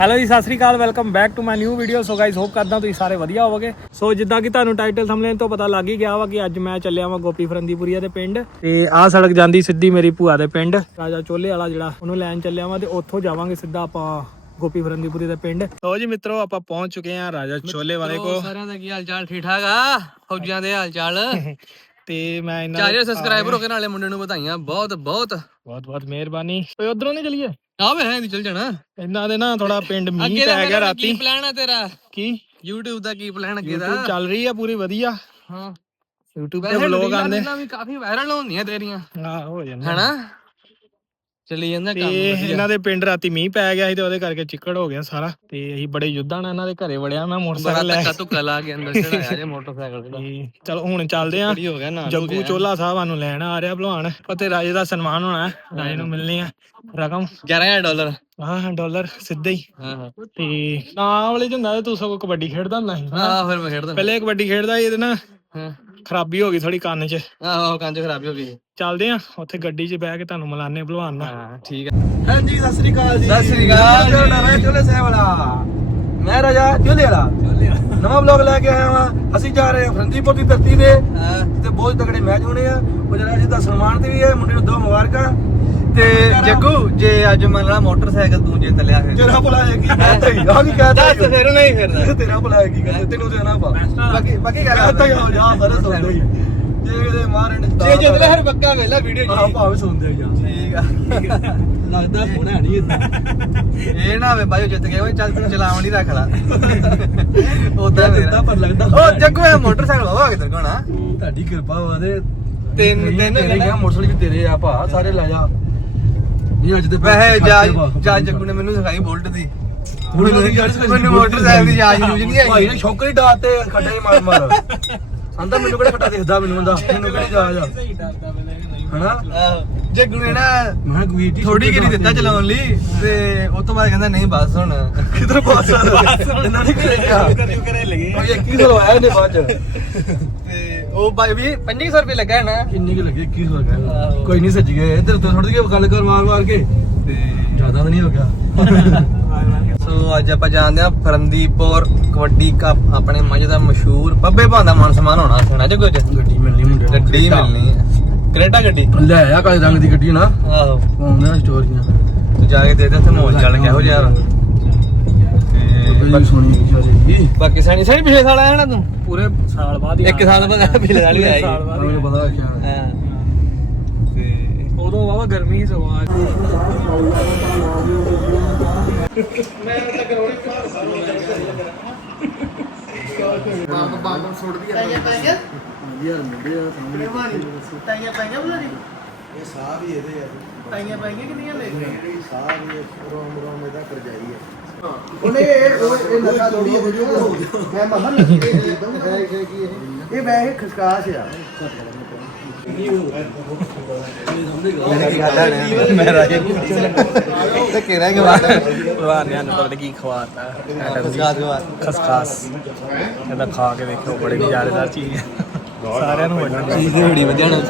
Hello ਜੀ ਸਤਿ ਸ੍ਰੀ ਅਕਾਲ welcome back to my new video so guys hope ਕਰਦਾ ਤੁਸੀਂ ਸਾਰੇ ਵਧੀਆ ਹੋਵੋਗੇ। ਸੋ ਜਿੱਦਾਂ ਕਿ ਤੁਹਾਨੂੰ ਟਾਈਟਲ ਥੰਬਨੇਲ ਤੋਂ ਪਤਾ ਲੱਗ ਹੀ ਗਿਆ ਵਾ ਕਿ ਅੱਜ ਮੈਂ ਚੱਲਿਆ ਵਾਂ ਗੋਪੀ ਫਰੰਦੀਪੁਰੀਆ ਦੇ ਪਿੰਡ। ਤੇ ਆਹ ਸੜਕ ਜਾਂਦੀ ਸਿੱਧੀ ਮੇਰੀ ਭੂਆ ਦੇ ਪਿੰਡ। ਰਾਜਾ ਚੋਲੇ ਵਾਲਾ ਜਿਹੜਾ ਉਹਨੂੰ ਲੈਣ ਚੱਲਿਆ ਵਾਂ ਤੇ ਉੱਥੋਂ ਜਾਵਾਂਗੇ ਸਿੱਧਾ ਆਪਾਂ ਗੋਪੀ ਫਰੰਦੀਪੁਰੀ ਦੇ ਪਿੰਡ। ਸੋ ਜੀ ਮਿੱਤਰੋ ਆਪਾਂ ਪਹੁੰਚ ਚੁੱਕੇ ਹਾਂ ਰਾਜਾ ਚੋਲੇ ਵਾਲੇ ਕੋ ਸਾਰਿਆਂ ਦਾ ਕੀ ਹਾਲ ਚਾਲ? ਠੀਕ ਠਾਕ ਆ? ਫੌਜੀਆਂ ਦੇ ਹਾਲ ਚਾਲ? ਤੇ ਮੈਂ ਇਹਨਾਂ 4000 ਸਬਸਕ੍ਰਾਈਬਰ ਹੋ ਕੇ ਨਾਲੇ ਮੁੰਡੇ ਨੂੰ ਵਧਾਈਆਂ ਬਹੁਤ ਬਹੁਤ। ਬਹੁਤ ਬਹੁਤ ਮਿਹਰਬਾਨੀ। ਓਏ ਉਧਰੋਂ ਨਹੀਂ ਚਲੀਏ? ਆਵੇ ਹੈ ਨਹੀਂ ਚੱਲ ਜਾਣਾ। ਇਹਨਾਂ ਦੇ ਨਾ ਥੋੜਾ ਪਿੰਡ ਮੀਂਹ ਪੈ ਗਿਆ ਰਾਤੀ। ਕੀ ਪਲਾਨ ਆ ਤੇਰਾ? ਕੀ? YouTube ਦਾ ਕੀ ਪਲਾਨ ਅੱਗੇ ਦਾ? YouTube ਚੱਲ ਰਹੀ ਆ ਪੂਰੀ ਵਧੀਆ। ਹਾਂ। YouTube ਤੇ ਵਲੌਗ ਆਉਂਦੇ। ਵੀ ਕਾਫੀ ਵਾਇਰਲ ਹੁੰਦੀਆਂ ਤੇਰੀਆਂ। ਆ ਹੋ ਜਾਂਦਾ ਹੈਨਾ? ਚੱਲੀ ਜਾਂਦਾ ਤੇ ਕੰਮ ਵਧੀਆ। ਇਹਨਾਂ ਦੇ ਪਿੰਡ ਰਾਤੀ ਮੀਂਹ ਪੈ ਗਿਆ ਸੀ ਤੇ ਉਹਦੇ ਕਰਕੇ ਚਿੱਕੜ ਹੋ ਗਿਆ ਸਾਰਾ। ਤੇ ਅਸੀਂ ਬੜੇ ਯੁੱਧਾਂ ਨਾਲ ਇਹਨਾਂ ਦੇ ਘਰੇ ਵੜਿਆ ਮੈਂ ਬੜਾ ਮੋਟਰਸਾਈਕਲ ਲੈ ਧੱਕਾ ਧੁੱਕਾ ਲਾ ਕੇ ਅੰਦਰ ਚੜਾਇਆ ਜੇ ਮੋਟਰਸਾਈਕਲ ਕੇ ਚਲੋ ਹੁਣ ਚੱਲਦੇ ਆਂ। ਬੜੀ ਹੋ ਗਿਆ ਨਾ ਜੱਗੂ ਚੋਲਾ ਸਾਹਿਬ ਸਾਨੂੰ ਲੈਣ ਆ ਰਿਹਾ ਭਲਵਾਨ। ਪਤੇ ਰਾਜੇ ਦਾ ਸਨਮਾਨ ਹੋਣਾ ਹੈ। ਰਾਜੇ ਨੂੰ ਮਿਲਣੀ ਆ। ਰਕਮ। 11000 ਡਾਲਰ। ਹਾਂ ਡਾਲਰ ਸਿੱਧਾ ਹੀ। ਹਾਂ ਹਾਂ। ਤੇ ਨਾ ਵਾਲੇ ਚ ਹੁੰਦਾ ਤੇ ਤੂੰ ਸਗੋਂ ਕਬੱਡੀ ਖੇਡਦਾ ਹੁੰਦਾ ਸੀ ਆ ਫਿਰ ਮੈਂ ਖੇਡਦਾ ਪਹਿਲੇ ਕਬੱਡੀ ਖੇਡਦਾ ਇਹਦੇ ਨਾ ਹਾਂ। ਖਰਾਬੀ ਹੋ ਗਈ ਥੋੜੀ ਕੰਨ 'ਚ। ਆਹੋ ਕੰਜ ਖਰਾਬੀ ਹੋ ਗਈ। ਚੱਲਦੇ ਆਂ ਉੱਥੇ ਗੱਡੀ 'ਚ ਬਹਿ ਕੇ ਤੁਹਾਨੂੰ ਮਿਲਾਨੇ ਭਲਵਾਨ ਨਾਲ ਹਾਂ ਠੀਕ ਹੈ ਹਾਂਜੀ ਸਤਿ ਸ੍ਰੀ ਅਕਾਲ ਜੀ। ਸਤਿ ਸ੍ਰੀ ਅਕਾਲ ਜੀ। ਹੈ ਚੋਲੇ ਸਾਹਿਬ ਵਾਲਾ। ਮੈਂ ਰਾਜਾ ਚੋਲੇ ਵਾਲਾ। ਨਵਾਂ ਬਲੌਗ ਲੈ ਕੇ ਆਇਆ ਹਾਂ ਅਸੀਂ ਜਾ ਰਹੇ ਹਾਂ ਫਰੰਦੀਪੁਰ ਦੀ ਧਰਤੀ ਤੇ। ਤੇ ਬਹੁਤ ਤਗੜੇ ਮੈਚ ਹੋਣੇ ਆ। ਉਹ ਜਿਹੜਾ ਜੀ ਦਾ ਸਨਮਾਨ ਤੇ ਵੀ ਹੈ ਮੁੰਡੇ ਨੂੰ ਦੋ ਮੁਬਾਰਕਾਂ। ਤੇ ਜੱਗੂ ਜੇ ਅੱਜ ਮੰਨ ਲਾ ਮੋਟਰਸਾਈਕਲ ਤੂੰ ਜੇ ਤਲਿਆ ਫਿਰ। ਤੇਰਾ ਭਲਾ ਹੈ ਕੀ? ਕਹਤਾ ਹੀ ਆ ਕੀ ਕਹਤਾ ਦੱਸ ਫਿਰ ਨਹੀਂ ਫਿਰਦਾ ਤੇਰਾ ਭਲਾ ਹੈ ਕੀ ਕਹਤਾ ਤੈਨੂੰ ਤੇ ਨਾ ਪਾ ਬਾਕੀ ਬਾਕੀ ਗੱਲ ਕਹਤਾ ਹੀ ਆ ਜਾ ਸਾਰੇ ਸੁਣਦੇ ਹੀ ਜੇ ਕਿਤੇ ਮਾਰਨ ਜੇ ਜਿੱਦਲੇ ਹਰ ਪੱਕਾ ਵੇਲਾ ਵੀਡੀਓ ਆਹ ਜੀ ਭਾਵੇਂ ਸੁਣਦੇ ਹੀ ਆ। ਠੀਕ ਆ। ਲੱਗਦਾ ਹੋਣਾ ਨਹੀਂ ਇਹ ਨਾ ਹੋਵੇ ਬਾਈ ਜਿੱਤ ਗਿਆ ਓਏ ਚੱਲ ਤੂੰ ਚਲਾਵਣ ਹੀ ਰੱਖ ਲਾ। ਉਦਾਂ ਦਿੱਤਾ ਪਰ ਲੱਗਦਾ ਉਹ ਜੱਗੂ ਇਹ ਮੋਟਰਸਾਈਕਲ ਵਾਵਾ ਕਿੱਧਰ ਕੋਣਾ ਤੁਹਾਡੀ ਕਿਰਪਾ ਵਾ ਤੇ ਤਿੰਨ ਤਿੰਨ ਮੋਟਰਸਾਈਕਲ ਵੀ ਤੇਰੇ ਆ ਭਾ ਸਾਰੇ ਲੈ ਜਾ। ਇਹ ਅੱਜ ਤੇ ਵੈਸੇ ਜਾ ਜਾ ਜੱਗੂ ਨੇ। ਮੈਨੂੰ ਸਿਖਾਈ ਬੁਲਟ ਦੀ। ਹੁਣ ਮੇਰੀ ਯਾਰ ਮੈਨੂੰ ਮੋਟਰਸਾਈਕਲ ਦੀ ਜਾਚ ਯੂਜ ਨਹੀਂ ਭਾਈ ਆਈ ਨੇ ਛੋਕਰੀ ਡਾਟ ਤੇ ਖੱਡਾ ਹੀ ਮਾਰ ਮਾਰ। ਸੰਦਾ ਮੈਨੂੰ ਕਿਹੜਾ ਖੱਟਾ ਦਿਖਦਾ ਮੈਨੂੰ ਬੰਦਾ ਮੈਨੂੰ ਕਿਹੜੀ ਜਾ ਜਾ ਹਨਾ? ਆਹੋ। ਜੱਗੂ ਨੇ ਨਾ ਮੈਂ ਗਵੀਟੀ ਥੋੜੀ ਕਿ ਨਹੀਂ ਦਿੱਤਾ ਚਲਾਉਣ ਲਈ ਤੇ ਉਸ ਤੋਂ ਬਾਅਦ ਕਹਿੰਦਾ ਨਹੀਂ ਬਸ ਹੁਣ। ਕਿਧਰ ਆ ਇਹਨਾਂ ਨੇ ਕਰੇਗਾ ਕਰਿਓ ਕਰੇ ਲਗੇ। ਉਹ 21 ਲਵਾਇਆ ਇਹਨੇ ਬਾਅਦ ਚ। ਤੇ ਉਹ ਬਾਈ ਵੀ 2500 ਰੁਪਏ ਲੱਗਾ ਹੈ ਨਾ? ਕਿੰਨੇ ਕੁ ਲੱਗੇ? 21 ਲੱਗਾ। ਕੋਈ ਨਹੀਂ ਸੱਜ ਗਏ। ਇੱਧਰ ਤੋਂ ਥੋੜੀ ਜਿਹੀ ਗੱਲ ਕਰ ਮਾਰ ਮਾਰ ਕੇ। ਤੇ ਜ਼ਿਆਦਾ ਤਾਂ ਨਹੀਂ ਹੋ ਗਿਆ। ਸੋ ਅੱਜ ਆਪਾਂ ਜਾਣਦੇ ਆ ਫਰੰਦੀਪੁਰ ਕਬੱਡੀ ਕੱਪ ਆਪਣੇ ਮੱਝ ਦਾ ਮਸ਼ਹੂਰ ਬੱਬੇ ਭਾਂ ਦਾ ਮਾਨ ਸਨਮਾਨ ਹੋਣਾ ਸੁਣਾ ਜੇ ਕੁਝ? ਗੱਡੀ ਮਿਲਣੀ ਮੁੰਡੇ ਨੂੰ। ਗੱਡੀ ਮਿਲਣੀ। ਹੈ ਕਰੇਟਾ ਗੱਡੀ? ਲੈ ਆ ਕਾਲੇ ਰੰਗ ਦੀ ਗੱਡੀ ਨਾ। ਆਹੋ। ਪਾਉਂਦੇ ਸਟੋਰੀਆਂ ਤੂੰ ਜਾ ਕੇ ਦੇ ਦੇ ਤੇ ਮੋਲ ਚੱਲ ਕਿਹੋ ਜਿਹਾ ਵਾ। ਤੇ ਬੜੀ ਸੋਹਣੀ ਵਿਚਾਰੀ ਬਾਕੀ ਸਾਨੀ ਸਾਨੀ ਪਿਛਲੇ ਸਾਲ ਆਇਆ ਨਾ ਤੂੰ? ਪੂਰੇ ਸਾਲ ਬਾਅਦ ਹੀ ਇੱਕ ਸਾਲ ਬਾਅਦ ਪਿਛਲੇ ਸਾਲ ਵੀ ਆਈ ਸਾਲ ਬਾਅਦ ਹੀ ਮੈਨੂੰ ਪਤਾ ਕਿਆ ਹਾਂ। ਤੇ ਉਦੋਂ ਵਾਵਾ ਗਰਮੀ ਸੀ ਸਵਾਜ ਉਹਨੇ ਇਹ ਉਹ ਇਹ ਨਸ਼ਾ ਥੋੜੀ ਮੈਂ ਮਹਾਂ ਇਹ ਵੈਸੇ ਖਸਕਾਸ ਆ। ਮੈਂ ਰਾਜੇ ਤੇ ਕਿਹੜਾ ਭਲਵਾਨ ਨੇ ਪਤਾ ਕੀ ਖਵਾਤਾ। ਖਸਖਾਸ ਇਹਦਾ ਖਾ ਕੇ ਦੇਖੋ ਬੜੀ ਨਜ਼ਾਰੇਦਾਰ ਚੀਜ਼ ਹੈ ਸਾਰਿਆਂ ਨੂੰ ਵੰਡਣ ਦੀ ਚੀਜ਼ ਬੜੀ ਵਧੀਆ ਹੁਣ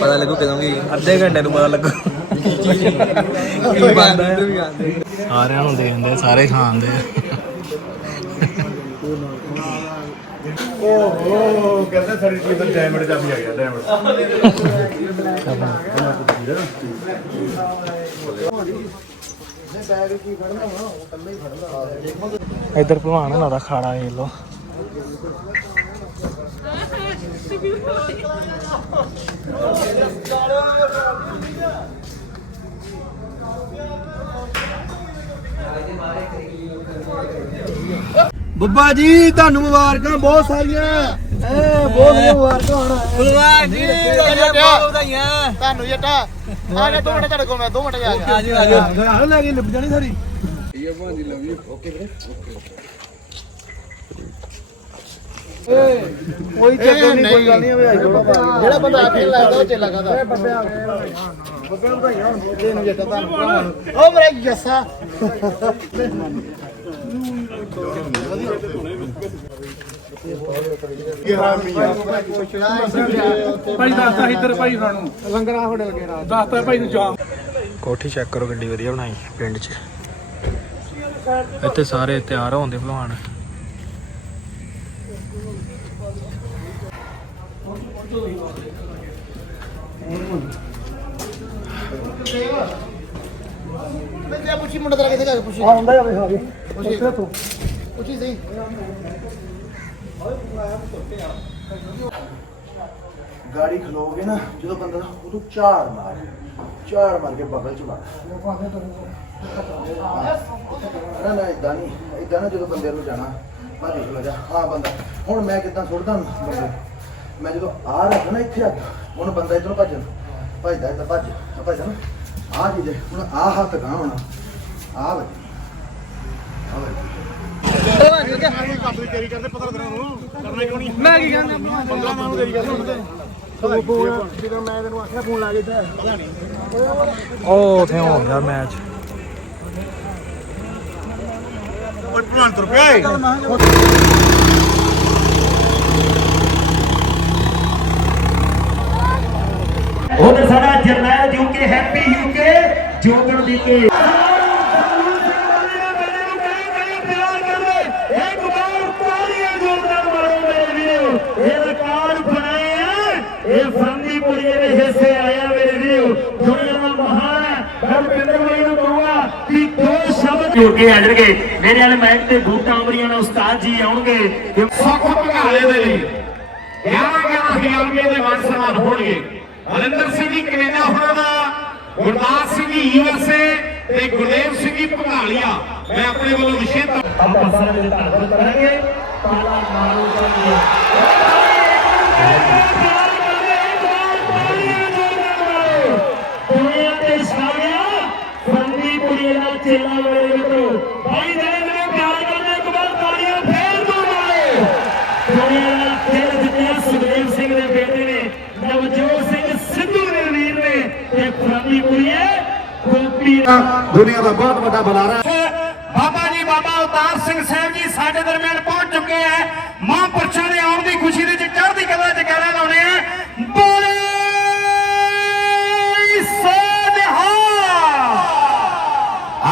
ਪਤਾ ਲੱਗੂ ਕਦੋਂ ਕੀ। ਅੱਧੇ ਘੰਟੇ ਨੂੰ ਪਤਾ ਲੱਗੂ। ਕੀ ਬਣਦਾ ਹੈ? ਸਾਰਿਆਂ ਨੂੰ ਦੇ ਦਿੰਦੇ ਸਾਰੇ ਖਾਂਦੇ ਓਹੋ ਕਹਿੰਦਾ ਸਾਡੀ ਟੀਮ ਦਾ ਡਾਇਮੰਡ ਚਾਬੀ ਆ ਗਿਆ ਡਾਇਮੰਡ ਇੱਧਰ ਭਲਵਾਨ ਹੋਣਾ ਦਾ ਖਾੜਾ ਵੇਖ ਲੋ ਬੱਬਾ ਜੀ ਤੁਹਾਨੂੰ ਮੁਬਾਰਕਾਂ ਬਹੁਤ ਸਾਰੀਆਂ। ਐ ਬਹੁਤ ਮੁਬਾਰਕਾਂ ਹੋਣਾ। ਜੀ ਬਹੁਤ ਵਧਾਈਆਂ। ਤੁਹਾਨੂੰ ਜੱਟਾ ਆ ਗਿਆ 2 ਮਿੰਟ ਤੁਹਾਡੇ ਕੋਲ ਮੈਂ 2 ਮਿੰਟ ਜਾ ਗਿਆ ਆਜੋ ਆਜੋ ਆਹ ਲੈ ਕੇ ਲਿਪ ਜਾਣੀ ਸਾਰੀ। ਕੋਈ ਚੱਕਰ ਨਹੀਂ ਕੋਈ ਗੱਲ ਨਹੀਂ ਹੋਇਆ ਜਿਹੜਾ ਬੰਦਾ ਆਖੇ ਲੱਗਦਾ ਉਹ ਚੇਲਾ ਕਰਦਾ ਬੱਬੇ ਆ ਗਏ। ਬੱਬੇ ਨੂੰ ਭਾਈਆ ਹੁਣ ਬੋਲਦੇ ਨੂੰ ਜੱਟਾ ਨੂੰ ਉਹ ਮੇਰਾ ਜੱਸਾ। ਭਾਈ ਦੱਸਦਾ ਇੱਧਰ ਭਾਈ ਸਾਨੂੰ। ਲੰਗਰਾਂ ਹੋਟਲ ਗਿਆ ਰਾਤ। ਦੱਸਦਾ ਭਾਈ ਨੂੰ ਜਾ। ਕੋਠੀ ਚੈੱਕ ਕਰੋ ਗੱਡੀ ਵਧੀਆ ਬਣਾਈ ਪਿੰਡ 'ਚ। ਇੱਥੇ ਸਾਰੇ ਤਿਆਰ ਹੋਉਂਦੇ ਭਲਵਾਨ। ਤੇ ਪੁੱਛੀ ਮੁੰਡਾ ਤੇਰਾ ਕਿੱਥੇ ਜਾ ਕੇ ਪੁੱਛੀ ਹਾਂ ਹੁੰਦਾ ਜਾਵੇ ਹਾਂ ਪੁੱਛੀ ਪੁੱਛੀ ਸਹੀ ਗਾੜੀ ਖਲੋਗੇ ਨਾ, ਜਦੋਂ ਬੰਦਾ ਉਦੋਂ ਝਾੜ ਮਾਰ ਝਾੜ ਮਾਰ ਕੇ ਬਗਲ ਚ ਮਾਰ। ਨਾ ਨਾ ਇਦਾਂ ਨਹੀਂ ਇਦਾਂ ਨਾ ਜਦੋਂ ਬੰਦੇ ਨੂੰ ਜਾਣਾ ਮੈਂ ਦੇਖ ਜਾ ਹਾਂ ਬੰਦਾ। ਹੁਣ ਮੈਂ ਕਿਦਾਂ ਸੁੱਟਦਾ ਬੰਦੇ ਮੈਂ ਜਦੋਂ ਆ ਰਿਹਾ ਨਾ ਇੱਥੇ ਆ ਹੁਣ ਬੰਦਾ ਇਧਰੋਂ ਭੱਜਣ ਭੱਜਦਾ ਇੱਧਰ ਭੱਜ ਆ ਭੱਜਦਾ ਨਾ ਆ ਜੀ ਜੇ ਹੁਣ ਆ ਹੱਥ ਗਾਂ ਹੋਣਾ। ਆ ਵੇ। ਆ ਵੇ। ਉਹ ਉਥੇ ਹੋ ਗਿਆ ਮੈਚ ਉਧਰ ਸਾਡਾ Jarnail UK happy UK Jogan ਦੀ ਤੇ ਇਹ ਰਿਕਾਰਡ ਬਣਾਇਆ ਇਹ ਫਰੰਦੀਪੁਰੀਏ ਦੇ ਹਿੱਸੇ ਆਇਆ ਮੇਰੇ ਵੀਰੋ। ਦੁਨੀਆ ਦਾ ਮਹਾਨ ਹੈ ਮੈਂ ਪਿੰਦਰ ਬਾਈ ਨੂੰ ਕਹੂੰਗਾ ਕਿ ਦੋ ਸ਼ਬਦ ਜੁੜ ਕੇ ਆ ਜਾਣਗੇ ਮੇਰੇ ਵਾਲੇ ਮੈਚ ਤੇ ਬੂਟਾ ਅਮਰੀਆਂ ਨਾਲ ਉਸਤਾਦ ਜੀ ਆਉਣਗੇ। ਸੁੱਖ ਭੰਗਾਲੇ ਦੇ ਲਈ 11 ਹਜ਼ਾਰ ਰੁਪਏ ਦੇ ਮਾਨ ਸਨਮਾਨ ਹੋਣਗੇ। ਹਰਿੰਦਰ ਸਿੰਘ ਜੀ ਕੈਨੇਡਾ ਹੋਣਾ ਦਾ ਗੁਰਦਾਸ ਸਿੰਘ ਜੀ ਯੂਐਸਏ ਤੇ ਗੁਰਦੇਵ ਸਿੰਘ ਜੀ ਭੰਗਾਲੀਆ। ਮੈਂ ਆਪਣੇ ਵੱਲੋਂ ਵਿਸ਼ੇਸ਼ ਤੌਰ ਆਪਾਂ ਸਾਰਿਆਂ ਦੇ ਧੰਨਵਾਦ ਕਰਾਂਗੇ। ਤਾਲਾ ਮਾਰੋ ਕਰਾਂਗੇ ਦੁਨੀਆ ਤੇ ਸਾਰਿਆ ਫਰੰਦੀਪੁਰੀ ਦਾ ਚੇਲਾ ਮੇਰੇ ਮਿੱਤਰੋ ਭਾਈ ਜਿਹੜੇ ਮੇਰੇ ਪਿਆਰ ਕਰਦੇ ਇੱਕ ਵਾਰ ਤਾੜੀਆਂ ਫੇਰ ਤੋਂ ਮਾਰੋ ਦੁਨੀਆ ਦਾ ਦਿਲ ਜਿੱਤਿਆ ਸੁਖਦੇਵ ਸਿੰਘ ਦੇ ਬੇਟੇ ਨੇ ਨਵਜੋਤ ਸਿੰਘ ਸਿੱਧੂ ਦੇ ਵੀਰ ਨੇ ਤੇ ਫਰੰਦੀਪੁਰੀਏ ਗੋਪੀ ਦੁਨੀਆ ਦਾ ਬਹੁਤ ਵੱਡਾ ਬੁਲਾਰਾ ਬਾਬਾ ਜੀ ਬਾਬਾ ਅਵਤਾਰ ਸਿੰਘ ਸਾਹਿਬ ਜੀ ਸਾਡੇ ਦਰਮਿਆਨ ਪਹੁੰਚ ਚੁੱਕੇ ਹੈ। ਮਹਾਂਪੁਰਸ਼ਾਂ ਦੇ ਆਉਣ ਦੀ ਖੁਸ਼ੀ ਦੇ ਵਿੱਚ ਚੜ੍ਹਦੀ ਕਲਾ ਚ ਕਹਿਣਾ ਲਾਉਣੇ ਆ। ਬੋਲੇ ਸੋਨਹਾ!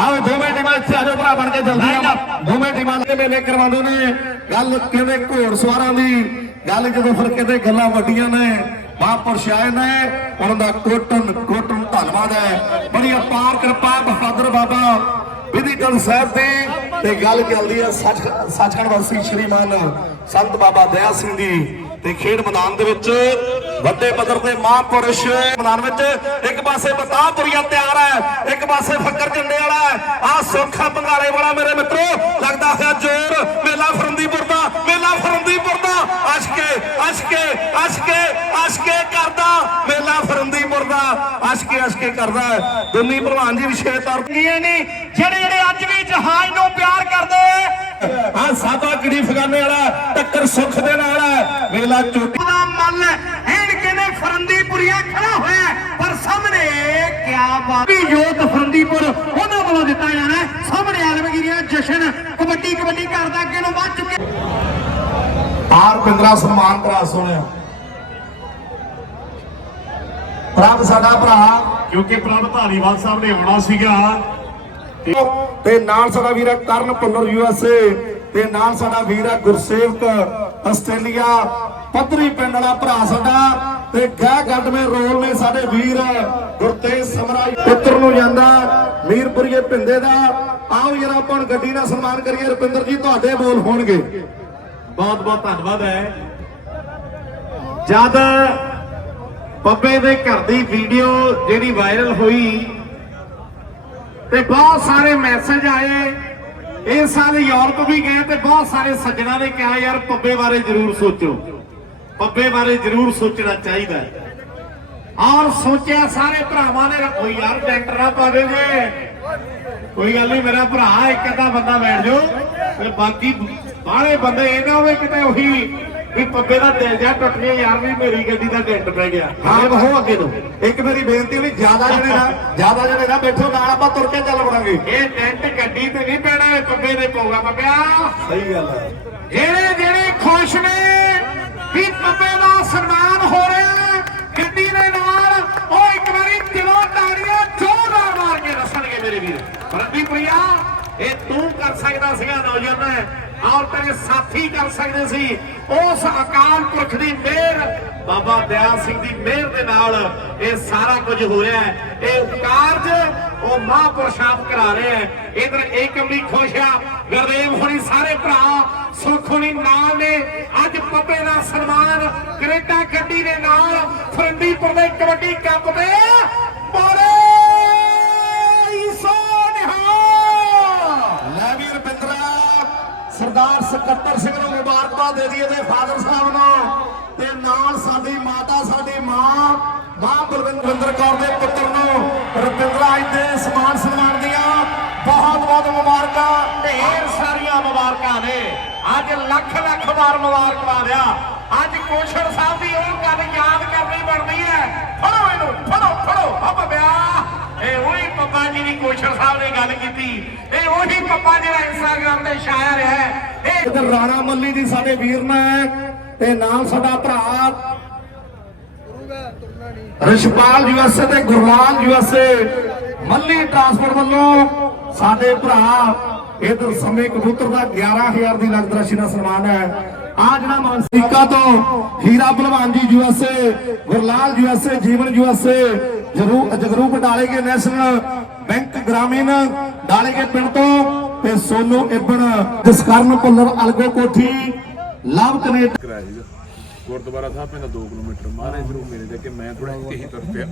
ਆਓ ਦੋਵੇਂ ਟੀਮਾਂ ਇੱਥੇ ਆਜੋ ਭਰਾ ਬਣ ਕੇ ਜਲਦੀ ਆ। ਦੋਵੇਂ ਟੀਮਾਂ ਦੇ ਮੇਲੇ ਕਰਵਾਉਂਦੇ ਨੇ? ਗੱਲ ਕਹਿੰਦੇ ਘੋੜ ਸਵਾਰਾਂ ਦੀ? ਗੱਲ ਜਦੋਂ ਫਿਰ ਕਹਿੰਦੇ ਗੱਲਾਂ ਵੱਡੀਆਂ ਨੇ ਮਹਾਂਪੁਰਸ਼ ਆਏ ਉਹਨਾਂ ਦਾ ਕੋਟਨ ਕੋਟਨ ਧੰਨਵਾਦ ਹੈ। ਬੜੀ ਅਪਾਰ ਕਿਰਪਾ ਬਹਾਦਰ ਬਾਬਾ ਵਿਧੀਗੜ ਸਾਹਿਬ ਦੀ। ਤੇ ਗੱਲ ਚੱਲਦੀ ਹੈ ਸੱਚ, ਸੱਚਖੰਡ ਵਾਸੀ ਸ਼੍ਰੀਮਾਨ ਸੰਤ ਬਾਬਾ ਦਇਆ ਸਿੰਘ ਜੀ ਤੇ ਖੇਡ ਮੈਦਾਨ ਦੇ ਵਿੱਚ ਵੱਡੇ ਪੱਧਰ ਤੇ ਮਹਾਂਪੁਰਸ਼ ਮੈਦਾਨ ਵਿੱਚ ਇੱਕ ਪਾਸੇ ਬਤਾਪੁਰੀਆ ਤਿਆਰ ਹੈ ਇੱਕ ਪਾਸੇ ਫੱਕਰ ਝੰਡੇ ਵਾਲਾ ਹੈ। ਆ ਸੋਖਾ ਬੰਗਾਲੇ ਵਾਲਾ ਮੇਰੇ ਮਿੱਤਰੋ ਲੱਗਦਾ ਹੈ ਜ਼ੋਰ। ਮੇਲਾ ਫਰੰਦੀਪੁਰ ਦਾ ਮੇਲਾ ਫਰੰਦੀਪੁਰ ਦਾ। ਅਸ਼ਕੇ ਅਸ਼ਕੇ ਅਸ਼ਕੇ ਅਸ਼ਕੇ ਕਰਦਾ। ਮੇਲਾ ਫਰੰਦੀਪੁਰ ਦਾ ਅਸ਼ਕੇ ਅਸ਼ਕੇ ਕਰਦਾ ਹੈ। ਦੁੰਨੀ ਭਲਵਾਨ ਜੀ ਵਿਸ਼ੇਸ਼ ਤੌਰ ਤੇ। ਨਹੀਂ ਜਿਹੜੇ ਜਿਹੜੇ ਅੱਜ ਵੀ ਜਹਾਜ਼ ਨੂੰ ਪਿਆਰ ਕਰਦੇ ਆ ਸਾਦਾ ਕਿੜੀ ਫਗਾਨੇ ਵਾਲਾ ਟੱਕਰ ਸੁੱਖ ਦੇ ਨਾਲ ਹੈ। ਮੇਲਾ ਚੋਟੀ ਦਾ ਮੱਲ ਐਨ ਕਹਿੰਦੇ ਫਰੰਦੀਪੁਰੀਆ ਖੜਾ ਹੋਇਆ। ਪਰ ਸਾਹਮਣੇ ਕਿਆ ਬਾਤ। ਵੀ ਯੋਧ ਫਰੰਦੀਪੁਰ ਉਹਨਾਂ ਵੱਲੋਂ ਦਿੱਤਾ ਜਾਣਾ ਹੈ। ਸਾਹਮਣੇ ਆਲਮਗੀਰੀਆ ਜਸ਼ਨ ਕਬੱਡੀ ਕਬੱਡੀ ਕਰਦਾ ਅੱਗੇ ਨੂੰ ਵੱਧ ਚੁੱਕੇ ਆਰ ਪਿੰਦਰਾ ਸਨਮਾਨ ਕਰਾ ਸੁਣਿਆ ਪ੍ਰਭ ਸਾਡਾ ਭਰਾ। ਕਿਉਂਕਿ ਪ੍ਰਭ ਧਾਲੀਵਾਲ ਸਾਹਿਬ ਨੇ ਆਉਣਾ ਸੀਗਾ। ਤੇ ਨਾਲ ਸਾਡਾ ਵੀਰ ਕਰਨ ਭੁੱਲਰ ਯੂਐਸਏ ਤੇ ਨਾਲ ਸਾਡਾ ਵੀਰ ਗੁਰਸੇਵਕ ਆਸਟ੍ਰੇਲੀਆ। ਪੱਧਰੀ ਪਿੰਡ ਵਾਲਾ ਭਰਾ ਸਾਡਾ। ਤੇ ਗਹਿ ਗੱਡਵੇਂ ਰੋਲ ਨੇ ਸਾਡੇ ਵੀਰ ਗੁਰਤੇਜ ਸਮਰਾ ਪੁੱਤਰ ਨੂੰ ਜਾਂਦਾ ਮੀਰਪੁਰੀਏ ਪਿੰਦੇ ਦਾ। ਆਓ ਜਰਾ ਆਪਾਂ ਗੱਡੀ ਨਾਲ ਸਨਮਾਨ ਕਰੀਏ। ਰੁਪਿੰਦਰ ਜੀ ਤੁਹਾਡੇ ਬੋਲ ਹੋਣਗੇ। ਬਹੁਤ ਬਹੁਤ ਧੰਨਵਾਦ ਹੈ। ਜਦ ਪੱਪੇ ਦੇ ਘਰ ਦੀ ਵੀਡੀਓ ਜਿਹੜੀ ਵਾਇਰਲ ਹੋਈ ਤੇ ਬਹੁਤ ਸਾਰੇ ਮੈਸੇਜ ਆਏ। ਇਸ ਸਾਲ ਯੂਰਪ ਵੀ ਗਏ ਤੇ ਬਹੁਤ ਸਾਰੇ ਸੱਜਣਾ ਨੇ ਕਿਹਾ ਯਾਰ ਪੱਬੇ ਬਾਰੇ ਜ਼ਰੂਰ ਸੋਚੋ। ਪੱਬੇ ਬਾਰੇ ਜ਼ਰੂਰ ਸੋਚਣਾ ਚਾਹੀਦਾ ਹੈ। ਔਰ ਸੋਚਿਆ ਸਾਰੇ ਭਰਾਵਾਂ ਨੇ ਕੋਈ ਯਾਰ ਟੈਂਟਰ ਨਾ ਪਾ ਦੇ ਜੇ। ਕੋਈ ਗੱਲ ਨਹੀਂ ਮੇਰਾ ਭਰਾ ਇੱਕ ਅੱਧਾ ਬੰਦਾ ਬੈਠ ਜਾਓ। ਤੇ ਬਾਕੀ ਬਾਹਲੇ ਬੰਦੇ ਇਹ ਨਾ ਹੋਵੇ ਕਿਤੇ ਉਹੀ ਵੀ ਪੱਬੇ ਦਾ ਦਿਲ ਜਾ ਟੁੱਟ ਗਿਆ ਯਾਰ ਵੀ ਮੇਰੀ ਗੱਡੀ ਦਾ ਡੈਂਟ ਪੈ ਗਿਆ। ਹਾਂ ਹੋ ਅੱਗੇ ਨੂੰ ਇੱਕ ਮੇਰੀ ਬੇਨਤੀ ਵੀ ਜ਼ਿਆਦਾ ਜਣੇ ਨਾ ਜ਼ਿਆਦਾ ਜਣੇ ਨਾ ਬੈਠੋ ਨਾਲ ਆਪਾਂ ਤੁਰ ਕੇ ਚੱਲ ਵੜਾਂਗੇ। ਇਹ ਟੈਂਟ ਗੱਡੀ ਤੇ ਨਹੀਂ ਪੈਣਾ ਇਹ ਪੱਬੇ ਦੇ ਪਊਗਾ ਪੱਬਿਆ। ਸਹੀ ਗੱਲ ਹੈ। ਜਿਹੜੇ ਜਿਹੜੇ ਖੁਸ਼ ਨੇ ਵੀ ਪੱਬੇ ਦਾ ਸਨਮਾਨ ਹੋ ਰਿਹਾ ਹੈ, ਗੱਡੀ ਦੇ ਨਾਲ ਉਹ ਇੱਕ ਵਾਰੀ ਦਿਲੋਂ ਤਾੜੀਆਂ ਜ਼ੋਰਦਾਰ ਮਾਰ ਕੇ ਦੱਸਣਗੇ ਮੇਰੇ ਵੀਰ। ਰੰਦੀ ਪ੍ਰਿਆ ਇਹ ਤੂੰ ਕਰ ਸਕਦਾ ਸੀਗਾ ਨੌਜਵਾਨ। ਔਰ ਤੇਰੇ ਸਾਥੀ ਕਰ ਸਕਦੇ ਸੀ। ਉਸ ਅਕਾਲ ਪੁਰਖ ਦੀ ਮਿਹਰ, ਬਾਬਾ ਦਿਆਲ ਸਿੰਘ ਦੀ ਮਿਹਰ ਦੇ ਨਾਲ ਇਹ ਸਾਰਾ ਕੁਝ ਹੋ ਰਿਹਾ ਹੈ। ਇਹ ਕਾਰਜ ਉਹ ਮਹਾਂਪੁਰਸ਼ ਕਰਾ ਰਹੇ ਹੈ। ਇਧਰ ਏਕਮ ਵੀ ਖੁਸ਼ ਆ। ਗੁਰਦੇਵ ਹੋਣੀ ਸਾਰੇ ਭਰਾ ਸੁਖ ਹੋਣੀ ਨਾਲ ਨੇ। ਅੱਜ ਪੱਪੇ ਦਾ ਸਨਮਾਨ ਕੈਨੇਡਾ ਗੱਡੀ ਦੇ ਨਾਲ ਫਰੰਦੀਪੁਰ ਦੇ ਕਬੱਡੀ ਕੱਪ ਦੇ ਬੋਲੇ ਸਰਦਾਰ ਸਕੱਤਰ ਸਿੰਘ ਨੂੰ ਮੁਬਾਰਕਬਾਦ ਦੇ ਦਈਏ ਦੇ ਫਾਦਰ ਸਾਹਿਬ ਨੂੰ। ਤੇ ਨਾਲ ਸਾਡੀ ਮਾਤਾ, ਸਾਡੀ ਮਾਂ ਮਾਂ ਬਲਵਿੰਦਰ ਕੌਰ ਦੇ ਪੁੱਤਰ ਨੂੰ ਰਵਿੰਦਰਾ ਦੇ ਸਮਾਨ ਸਨਮਾਨ ਦੀਆਂ ਬਹੁਤ ਬਹੁਤ ਮੁਬਾਰਕਾਂ। ਢੇਰ ਸਾਰੀਆਂ ਮੁਬਾਰਕਾਂ ਨੇ। ਅੱਜ ਲੱਖ ਲੱਖ ਵਾਰ ਮੁਬਾਰਕਾਂ ਆ ਅੱਜ ਕੋਸ਼ਣ ਸਾਹਿਬ ਦੀ ਉਹ ਗੱਲ ਯਾਦ ਕਰਨੀ ਬਣਦੀ ਹੈ। ਫੜੋ ਇਹਨੂੰ, ਫੜੋ ਫੜੋ। ਹੱਬ ਬਿਆ ਇਹ ਉਹੀ ਪੱਪਾ ਜੀ ਦੀ ਕੋਸ਼ਣ ਸਾਹਿਬ ਨੇ ਗੱਲ ਕੀਤੀ। ਇਹ ਉਹੀ ਪੱਪਾ ਜਿਹੜਾ ਇੰਸਟਾਗ੍ਰਾਮ ਤੇ ਛਾਇਆ ਹੈ, ਇਹ ਇਧਰ ਰਾਣਾ ਮੱਲੀ ਦੀ ਸਾਡੇ ਵੀਰ ਨੇ ਤੇ ਨਾਲ ਸਾਡਾ ਭਰਾ ਰਿਸ਼ਪਾਲ ਯੂਐਸਏ ਤੇ ਗੁਰਲਾਲ ਯੂਐਸਏ ਮੱਲੀ ਟਰਾਂਸਪੋਰਟ ਵੱਲੋਂ ਸਾਡੇ ਭਰਾ ਇਧਰ ਸਮੇਂ ਕਬੂਤਰ ਦਾ 11000 ਦੀ ਨਗਦ ਰਾਸ਼ੀ ਨਾਲ ਸਨਮਾਨ ਹੈ। ਆ ਜਿਹੜਾ ਮਾਨਸਿਕਾ ਤੋਂ Heera Bhalwan ji USA Gurlal USA Jeevan USA ਜਰੂਰ ਜਗਰੂਪ ਡਾਲੇਗੇ ਨੈਸ਼ਨਲ ਬੈਂਕ ਗ੍ਰਾਮੀਣ ਡਾਲੇ ਡਾਲੇਗੇ ਪਿੰਡ ਤੋਂ ਤੇ ਸੋਨੂ ਇਬਨ ਜਸਕਰਨ ਭੁੱਲਰ ਅਲਗੋ ਕੋਠੀ ਲਾਭ ਕਨੇਡਾ। ਕਰਾਇਆ ਗੁਰਦੁਆਰਾ ਸਾਹਿਬ ਪੈਂਦਾ 2 ਕਿਲੋਮੀਟਰ। ਮਹਾਰਾਜ ਫਿਰ ਮੇਰੇ ਦੇ ਕਿ ਮੈਂ ਥੋੜਾ ਇਹੀ ਤੁਰ ਪਿਆ।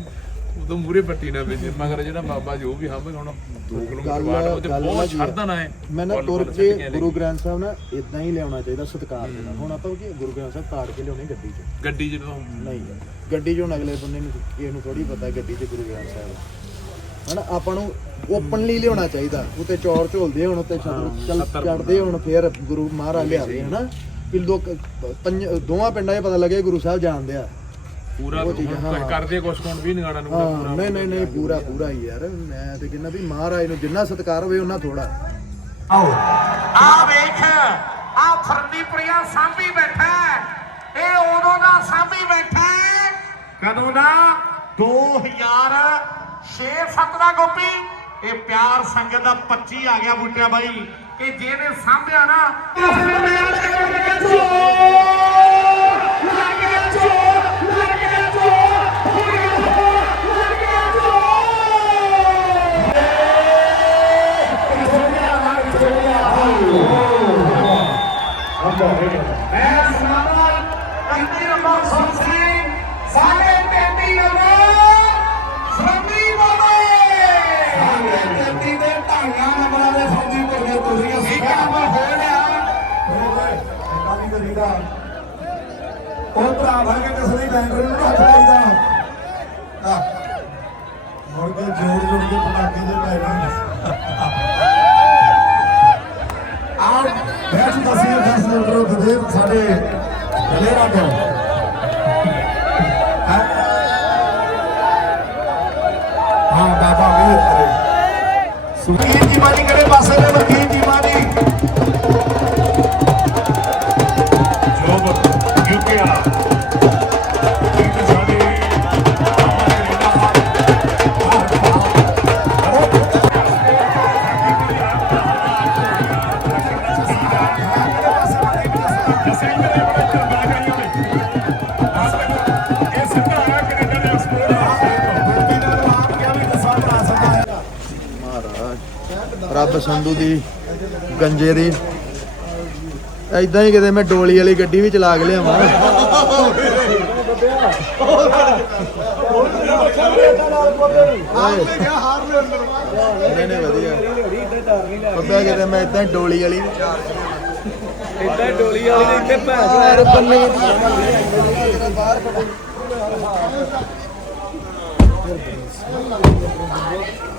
ਉਦੋਂ ਮੂਰੇ ਪੱਟੀ ਨਾ ਵਿੱਚ ਮਗਰ ਜਿਹੜਾ ਬਾਬਾ ਜੀ ਵੀ ਹਮ ਹੁਣ 2 ਕਿਲੋਮੀਟਰ ਬਾਅਦ ਉਹ ਤੇ ਬਹੁਤ ਛੱਡਦਾ ਨਾ ਹੈ ਮੈਂ ਨਾ ਤੁਰ ਕੇ ਗੁਰੂ ਗ੍ਰੰਥ ਸਾਹਿਬ ਨਾ ਇਦਾਂ ਹੀ ਲਿਆਉਣਾ ਚਾਹੀਦਾ ਸਤਿਕਾਰ ਦੇ ਨਾਲ ਹੁਣ ਆਪਾਂ ਕੀ ਗੁਰੂ ਗ੍ਰੰਥ ਸਾਹਿਬ ਤਾੜ ਕੇ ਲਿਆਉਣੇ ਗੱਡੀ 'ਚ? ਗੱਡੀ ਜਦੋਂ ਨਹੀਂ। ਗੱਡੀ 'ਚ ਹੁਣ ਅਗਲੇ ਬੰਦੇ ਨੂੰ ਕਿਸੇ ਨੂੰ ਥੋੜੀ ਪਤਾ ਗੱਡੀ 'ਚ ਗੁਰੂ ਗ੍ਰੰਥ ਸਾਹਿਬ ਹਨਾ ਆਪਾਂ ਨੂੰ ਓਪਨਲੀ ਲਿਆਉਣਾ ਚਾਹੀਦਾ। ਉਤੇ ਚੌਰ ਝੋਲਦੇ ਹੁਣ ਉਤੇ ਚੱਲ ਚੜਦੇ ਹੁਣ ਫੇਰ ਗੁਰੂ ਮਹਾਰਾਜ ਲਿਆਦੇ ਹਨਾ? ਕਿ ਲੋਕ ਪੰਜ ਦੋਵਾਂ ਪਿੰਡਾਂ 'ਚ ਪਤਾ ਲੱਗੇ ਗੁਰੂ ਸਾਹਿਬ ਜਾਣਦੇ ਆ। ਪੂਰਾ ਉਹ ਚੀਜ਼, ਹਾਂ। ਕਰਦੇ ਕੁਛ ਕੋਣ ਵੀ ਨਿਗਾੜਾ ਨੂੰ ਹਾਂ ਨਹੀਂ ਨਹੀਂ ਨਹੀਂ ਪੂਰਾ ਪੂਰਾ ਹੀ ਯਾਰ ਮੈਂ ਤੇ ਕਹਿੰਦਾ ਵੀ ਮਹਾਰਾਜ ਨੂੰ ਜਿੰਨਾ ਸਤਿਕਾਰ ਹੋਵੇ ਉਹਨਾਂ ਥੋੜਾ ਆ ਵੇਖ ਆ ਫਰਦੀਪੁਰੀਆ ਸਾਂਭੀ ਬੈਠਾ ਹੈ। ਇਹ ਉਦੋਂ ਦਾ ਸਾਂਭੀ ਬੈਠਾ ਹੈ। ਕਦੋਂ ਦਾ 2006-7 ਦਾ ਗੋਪੀ ਇਹ ਪਿਆਰ ਸੰਗਤ ਦਾ 25 ਆ ਗਿਆ ਬੂਟਿਆ ਬਾਈ ਕਿ ਜਿਹਨੇ ਸਾਂਭਿਆ ਨਾ ਮੈਂ ਕਾਲੀ ਕਰੀਦਾ ਉਹ ਭਰਾ ਭਾਗੇ ਕਿਸੇ ਦੀ ਬੈਂਡਰ ਨੂੰ ਹੱਥ ਪਾਈਦਾ ਆਹ, ਕੇ ਜੋੜ ਜੋੜ ਕੇ ਪਟਾਕੇ ਦੇ ਪੈ ਗਏ ਆਹ ਬੈਠ ਦਸੀਏ ਫੈਸਲੇ ਵਿਰੁੱਧ ਦੇ ਸਾਡੇ ਦਲੇਰਾ ਤੋਂ। ਸੰਧੂ ਦੀ ਗੰਜੇ ਦੀ। ਐਦਾਂ ਹੀ ਕਿਤੇ ਮੈਂ ਡੋਲੀ ਵਾਲੀ ਗੱਡੀ ਵੀ ਚਲਾ ਕੇ ਲਿਆਵਾਂ। ਨਹੀਂ ਨਹੀਂ ਵਧੀਆ। ਬੱਬਿਆ ਕਿਤੇ ਮੈਂ ਇਦਾਂ ਡੋਲੀ ਵਾਲੀ ਵੀ ਇੱਦਾਂ ਡੋਲੀ ਵਾਲੀ ਦੇ ਇੱਥੇ ਭੈਣ ਯਾਰ ਬੰਨੇ ਮਾਤਾ ਵਧਾਈਆਂ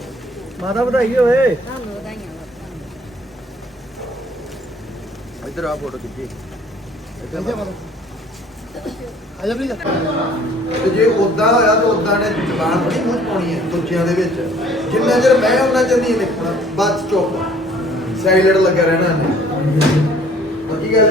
ਮਾਤਾ ਵਧਾਈ ਹੋਵੇ। ਤੁਹਾਨੂੰ ਆ ਫੋਟੋ ਖਿੱਚੀ। ਆਜਾ ਪਲੀਜ਼ ਤੇ ਜੇ ਉਦਾਂ ਹੋਇਆ ਤਾਂ ਉਦਾਂ ਨੇ ਜਵਾਨ ਨਹੀਂ ਮੂੰਹ ਪਾਉਣੀ ਹੈ ਦੂਜਿਆਂ ਦੇ ਵਿੱਚ। ਜਿੰਨਾ ਚਿਰ ਮੈਂ ਉਹਨਾਂ ਚਿਰ ਨਹੀਂ ਲਿਖਣਾ ਬਸ ਚੁੱਪ। ਸਾਈਲੈਂਟ ਲੱਗਾ ਰਹਿਣਾ ਨੇ ਕੀ ਗੱਲ